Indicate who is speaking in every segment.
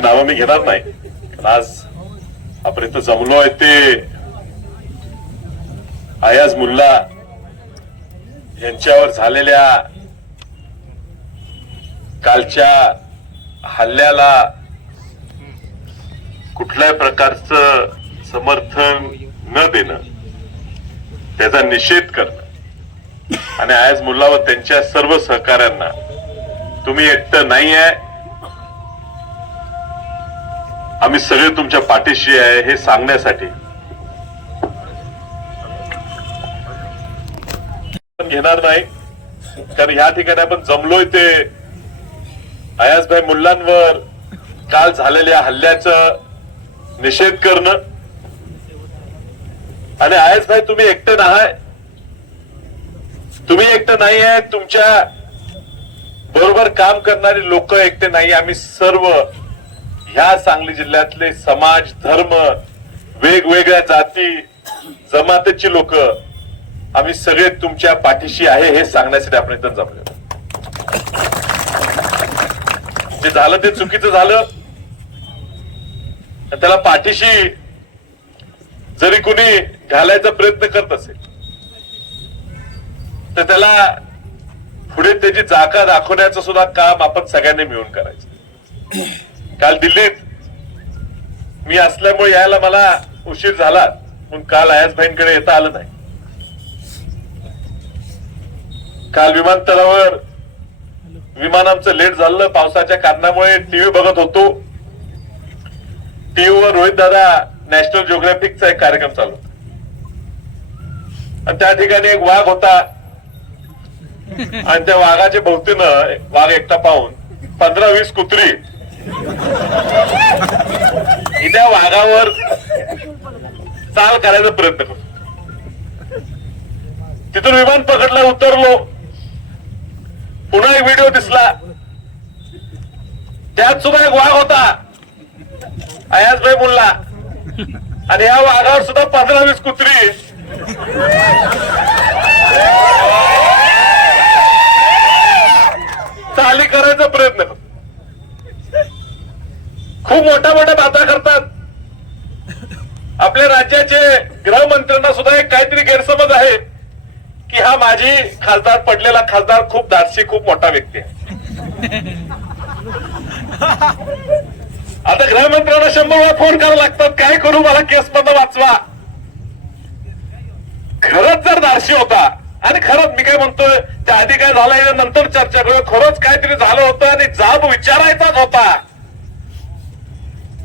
Speaker 1: त्यांची नावं मी घेणार नाही. पण आज आपण इथं जमलो आहे ते आयाज मुल्ला यांच्यावर झालेल्या कालच्या हल्ल्याला कुठल्याही प्रकारचं समर्थन न देणं त्याचा निषेध करणं आणि आयाज मुल्ला व त्यांच्या सर्व सहकाऱ्यांना तुम्ही एकटं नाही आहे आम्ही सगळे तुमच्या पाठीशी आहे हे सांगण्यासाठी. घेणार नाही. कारण ह्या ठिकाणी आपण जमलोय ते अयासभाई मुलांवर काल झालेल्या हल्ल्याचा निषेध करणं. आणि अयाजभाई तुम्ही एकटं नाही तुम्ही एकटं नाही आहे तुमच्या बरोबर काम करणारी लोक एकटे नाही आम्ही सर्व ह्या सांगली जिल्ह्यातले समाज धर्म वेगवेगळ्या जाती जमातीची लोक आम्ही सगळे तुमच्या पाठीशी आहे हे सांगण्यासाठी आपण इथं जमलो. जे झालं ते चुकीचं झालं. आणि त्याला पाठीशी जरी कुणी घालायचा प्रयत्न करत असेल तर त्याला पुढे त्याची जागा दाखवण्याचं सुद्धा काम आपण सगळ्यांनी मिळून करायचं. काल दिल्लीत. मी असल्यामुळे यायला मला उशीर झाला. पण काल आयासभाईंकडे येता आलं नाही. काल विमानतळावर विमान आमचं लेट झालं. पावसाच्या कारणामुळे टीव्ही बघत होतो. टीव्हीवर रोहित दादा नॅशनल जिओग्राफिकचा एक कार्यक्रम चालू होता. आणि त्या ठिकाणी एक वाघ होता. आणि त्या वाघाच्या भोवतीनं वाघ एकटा पाहून पंधरा वीस कुत्री त्या वाघावर चाल करायचा प्रयत्न करतो तिथून विमान पकडला उतरलो. पुन्हा एक व्हिडिओ दिसला. त्यात सुद्धा एक वाघ होता. अयाजभाई बोलला आणि या वाघावर सुद्धा पंधरा वीस कुत्री चाली करायचा प्रयत्न करतो खूप मोठ्या मोठ्या बाता करतात. आपल्या राज्याचे गृहमंत्र्यांना सुद्धा एक काहीतरी गैरसमज आहे की हा माझी खासदार पडलेला खासदार खूप धाडसी खूप मोठा व्यक्ती आहे. आता गृहमंत्र्यांना शंभर वेळा फोन करावं लागतात काय करू? मला केस मधनं वाचवा. खरंच जर धाडशी होता आणि खरंच मी काय म्हणतोय त्या आधी काय झालं नंतर चर्चा करू खरंच काहीतरी झालं होतं आणि जाब विचारायचाच होता.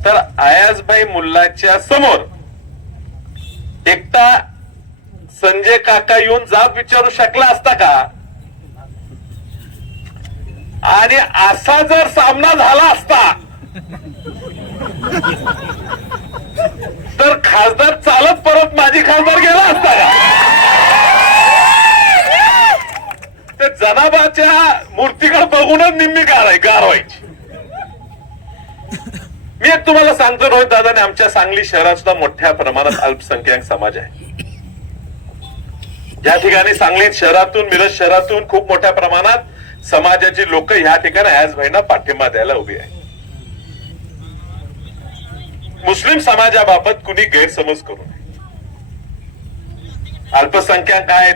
Speaker 1: तर आयाजभाई मुल्लाच्या समोर एकटा संजय काका येऊन जाब विचारू शकला असता का? आणि असा जर सामना झाला असता तर खासदार चालत परत माझी खासदार गेला असता का? ते जनाबाच्या मूर्तीकडे बघूनच निम्मी गार आहे गार व्हायची. मी एक तुम्हाला सांगतो रोहित दादाने आमच्या सांगली शहरात सुद्धा मोठ्या प्रमाणात अल्पसंख्याक समाज आहे. या ठिकाणी सांगली शहरातून मिरज शहरातून खूप मोठ्या प्रमाणात समाजाची लोक या ठिकाणी आज भाईंना पाठिंबा द्यायला उभी आहे. मुस्लिम समाजाबाबत कुणी गैरसमज करू नये. अल्पसंख्याक आहेत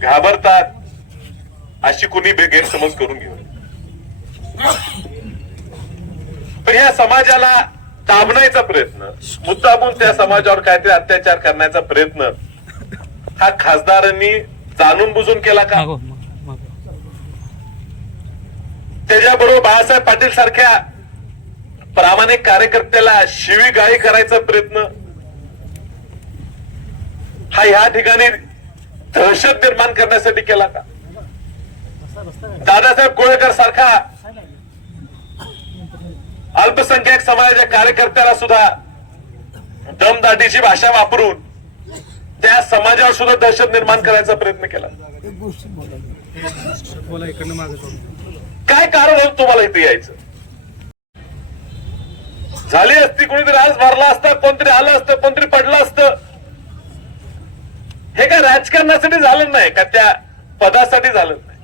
Speaker 1: घाबरतात अशी कुणी गैरसमज करून घेऊ नये. पण या समाजाला दाबण्याचा प्रयत्न मुद्दामून त्या समाजावर काहीतरी अत्याचार करण्याचा प्रयत्न हा खासदारांनी जाणून बुजून केला का? त्याच्याबरोबर बाळासाहेब पाटील सारख्या प्रामाणिक कार्यकर्त्याला शिवी गाळी करायचा प्रयत्न हा ह्या ठिकाणी दहशत निर्माण करण्यासाठी केला का? दादासाहेब कोळेकर सारखा अल्पसंख्याक समाजाच्या कार्यकर्त्याला सुद्धा दमदाटीची भाषा वापरून त्या समाजावर सुद्धा दहशत निर्माण करायचा प्रयत्न केला. काय कारण होतं तुम्हाला इथे यायचं? झाली असती कोणीतरी आज मारला असता कोणतरी आलं असतं कोणतरी पडलं असतं. हे काय राजकारणासाठी झालं नाही का? त्या पदासाठी झालं नाही.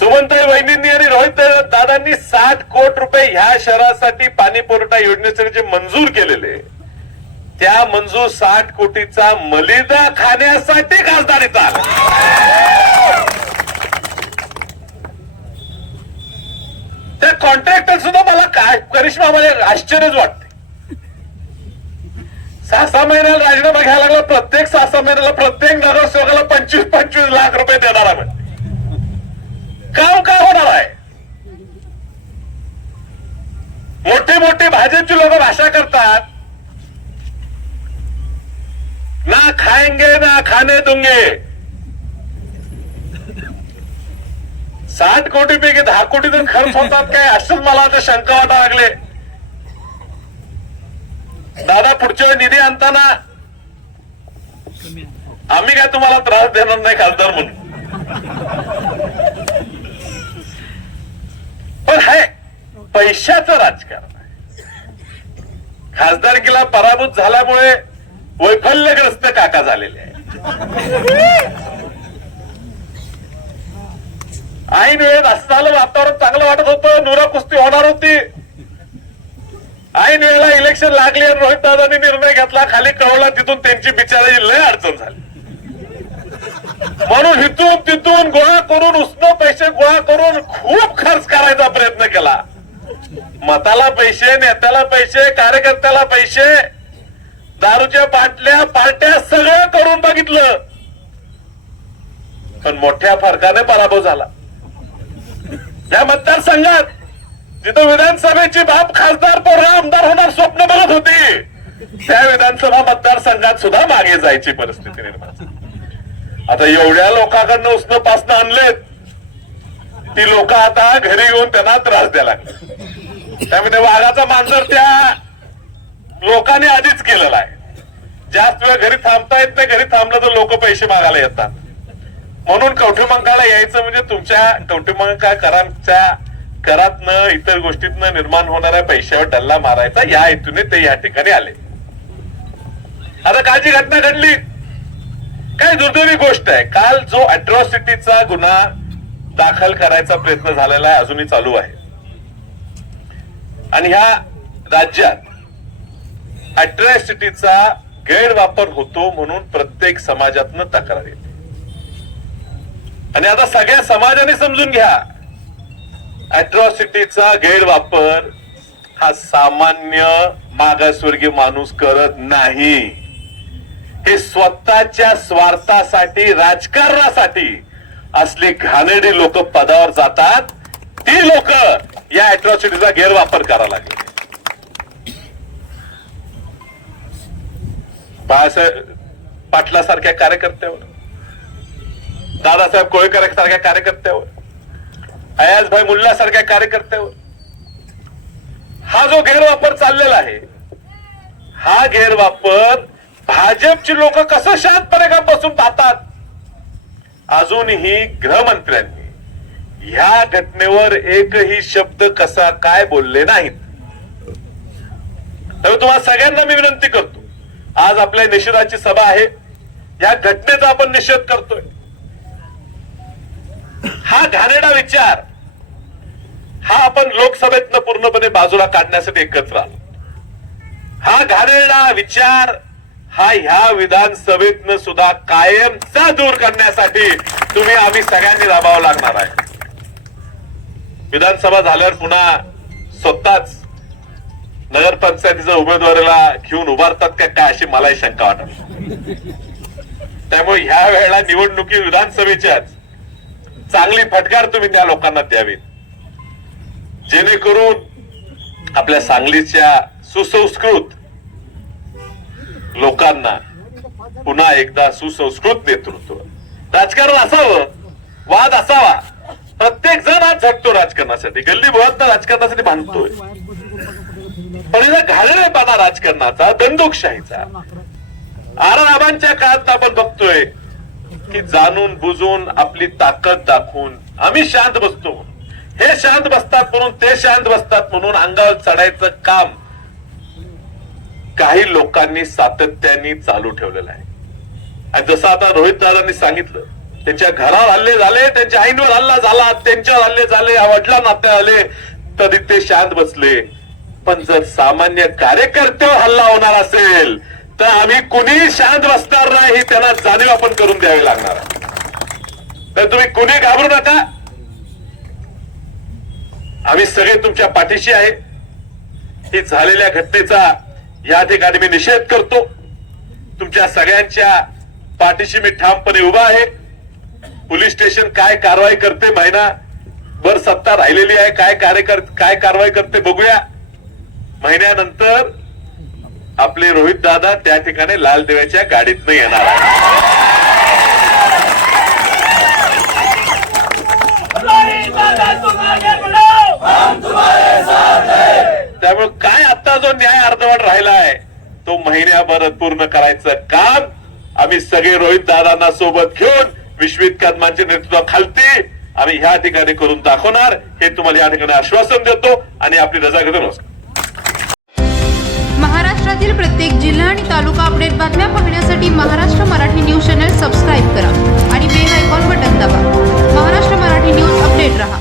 Speaker 1: सुमनताई वहिनींनी आणि रोहित दादांनी साठ कोट रुपये ह्या शहरासाठी पाणी पुरवठा योजनेसाठी जे मंजूर केलेले. त्या मंजूर साठ कोटीचा मलिदा खाण्यासाठी खासदारीचा त्या कॉन्ट्रॅक्टर सुद्धा मला काय करिश्मा मला आश्चर्यच वाटते. सहा सहा महिन्याला राजीनामा घ्यायला लागला प्रत्येक सहा सहा महिन्याला प्रत्येक नगरसेवकाला पंचवीस पंचवीस लाख रुपये देणार आहे काम काय होणार आहे? मोठे मोठे भाजपचे लोक भाषा करतात. ना खाएंगे ना खाने दूंगे. साठ कोटी पैकी दहा कोटीतून खर्च होतात काय? असंच मला आता शंका वाटा लागले. दादा पुढच्या वेळी निधी आणताना आम्ही काय तुम्हाला त्रास देणार नाही खासदार म्हणून पण हाय पैशाचं राजकारण आहे. खासदारकीला पराभूत झाल्यामुळे वैफल्यग्रस्त काका झालेले आहे ऐन वेळेत असं झालं वातावरण चांगलं वाटत होतं नुरा कुस्ती होणार होती. ऐन वेळेला इलेक्शन लागली आणि रोहित दादानी निर्णय घेतला खाली कळवला तिथून त्यांची बिचाराची लय अडचण झाली. म्हणून इथून तिथून गोळा करून उष्ण पैसे गोळा करून खूप खर्च करायचा प्रयत्न केला. मताला पैसे नेत्याला पैसे कार्यकर्त्याला पैसे दारूच्या बाटल्या पार्ट्या सगळं करून बघितलं. पण मोठ्या फरकाने पराभव झाला. या मतदारसंघात जिथं विधानसभेची बाप खासदार पोरगा आमदार होणार स्वप्न बघत होती त्या विधानसभा मतदारसंघात सुद्धा मागे जायची परिस्थिती निर्माण आता एवढ्या लोकांकडनं उष्ण पासनं आणलेत ती लोक आता घरी येऊन त्यांना त्रास द्यायला लागले. त्यामध्ये वाघाचा मांजर त्या लोकांनी आधीच केलेला आहे. जास्त वेळ घरी थांबता येत नाही घरी थांबलं तर लोक पैसे मागायला येतात. म्हणून कवठेमंकाला यायचं म्हणजे तुमच्या कवठेमंकाकरांच्या करातनं इतर गोष्टीतनं निर्माण होणाऱ्या पैशावर डल्ला मारायचा या हेतूने ते या ठिकाणी आले. आता काल जी घटना घडली काय दुर्दैवी गोष्ट आहे. काल जो अट्रॉसिटीचा गुन्हा दाखल करायचा प्रयत्न झालेला आहे अजूनही चालू आहे. आणि ह्या राज्यात अट्रॅसिटीचा गैरवापर होतो म्हणून प्रत्येक समाजातनं तक्रार येते. आणि आता सगळ्या समाजाने समजून घ्या अट्रॉसिटीचा गैरवापर हा सामान्य मागासवर्गीय माणूस करत नाही. हे स्वतःच्या स्वार्थासाठी राजकारणासाठी असले घाणेरडी लोक पदावर जातात ती लोक या अॅट्रॉसिटीचा गैरवापर करावा लागेल. बाळासाहेब पाटलासारख्या कार्यकर्त्यावर दादासाहेब कोळेकर सारख्या कार्यकर्त्यावर अयाजभाई मुल्ला सारख्या कार्यकर्त्यावर हा जो गैरवापर चाललेला आहे हा गैरवापर भाजपची लोक कसं शांतपणे का बसून पाहतात? अजूनही गृहमंत्र्यांनी या घटनेवर एकही शब्द कसा काय बोलले नाहीत. तर तुम्हाला सगळ्यांना मी विनंती करतो आज आपल्या निषेधाची सभा आहे या घटनेचा आपण निषेध करतोय. हा घाणेडा विचार हा आपण लोकसभेतनं पूर्णपणे बाजूला काढण्यासाठी एकत्र आलो. हा घाणेडा विचार हा ह्या विधानसभेतनं सुद्धा कायमचा दूर करण्यासाठी तुम्ही आम्ही सगळ्यांनी राबावं लागणार आहे. विधानसभा झाल्यावर पुन्हा स्वतःच नगरपंचायतीच्या उमेदवाराला घेऊन उभारतात का काय अशी मलाही शंका वाटत त्यामुळे ह्या वेळेला निवडणुकी विधानसभेच्याच चांगली फटकार तुम्ही त्या लोकांना द्यावी जेणेकरून आपल्या सांगलीच्या सुसंस्कृत लोकांना पुन्हा एकदा सुसंस्कृत नेतृत्व. राजकारण असावं वाद असावा प्रत्येक जण आज झटतो राजकारणासाठी. गल्ली बोळात राजकारणासाठी भांडतोय. पण इथं घाणेरडेपणा राजकारणाचा दंडुकशाहीचा. आरामांच्या काळात आपण बघतोय की जाणून बुजून आपली ताकद दाखवून आम्ही शांत बसतो. हे शांत बसतात म्हणून ते शांत बसतात म्हणून अंगावर चढायचं काम काही लोकांनी सातत्याने चालू ठेवलेलं आहे. आणि जसं आता रोहित दादांनी सांगितलं त्यांच्या घरावर हल्ले झाले त्यांच्या आईंवर हल्ला झाला त्यांच्यावर हल्ले झाले वडिला नाते आले तरी ते शांत बसले. पण जर सामान्य कार्यकर्त्यावर हल्ला होणार असेल तर आम्ही कुणीही शांत बसणार नाही त्यांना जाणीव आपण करून द्यावी लागणार. तर तुम्ही कुणी घाबरू नका. आम्ही सगळे तुमच्या पाठीशी आहे. ही झालेल्या घटनेचा या ठिकाणी मी निषेध करतो. तुमच्या सगळ्यांच्या पाठीशी मी ठामपणे उभा आहे. पोलीस स्टेशन काय कारवाई करते महिना भर सत्ता राहिलेली आहे. काय कार्य काय कारवाई करते बघूया. महिन्यानंतर आपले रोहित दादा त्या ठिकाणी लाल देवाच्या गाडीतनं येणार त्यामुळे काय आता जो न्याय अर्धवट राहिला आहे तो महिन्याभरात पूर्ण करायचं काम आम्ही सगळे रोहित दादांना सोबत घेऊन विश्वित कदमांचे नेतृत्व खालती आम्ही ह्या ठिकाणी करून दाखवणार. हे तुम्हाला या ठिकाणी आश्वासन देतो आणि आपली रजा घेतो. नमस्कार.
Speaker 2: महाराष्ट्रातील प्रत्येक जिल्हा आणि तालुका अपडेट बातम्या पाहण्यासाठी Maharashtra Marathi news channel subscribe करा आणि बेल आयकॉन बटन दाबा. महाराष्ट्र मराठी न्यूज अपडेट रहा.